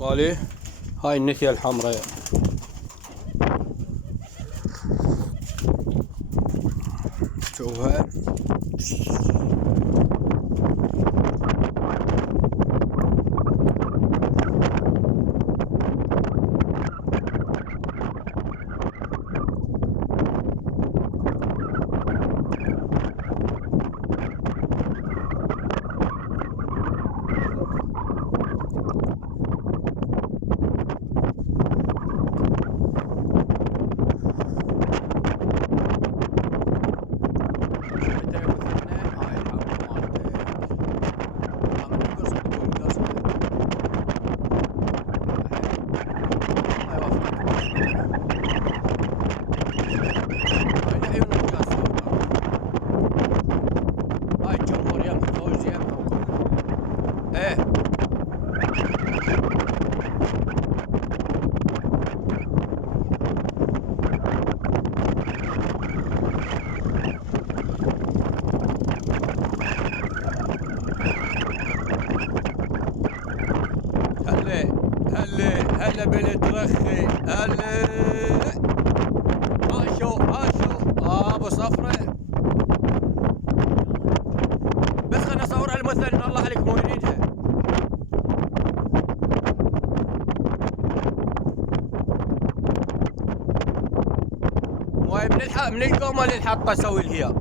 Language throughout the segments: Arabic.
غالي. هاي النثية الحمراء شوفها. ايه هلا بالترخي هلا. هاشو ابو صفرة. بس خلنا اصورها المثنى. الله عليكم وين يريدها. مويه من القومه للحطه اسوي الهيا.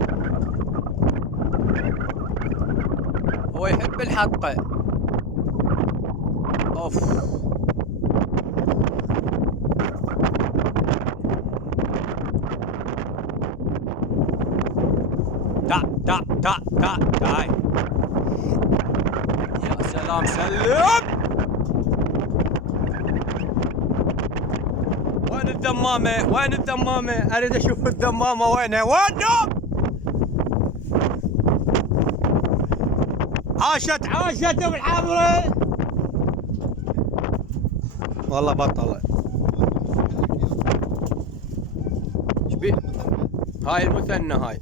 هو يحب الحطه. اوف تعال. يا سلام سلم. وين الدمامة؟ اريد اشوف الدمامة وينها. عاشت بالحمرة. والله بطلة. ايش بيه؟ هاي المثنى هاي.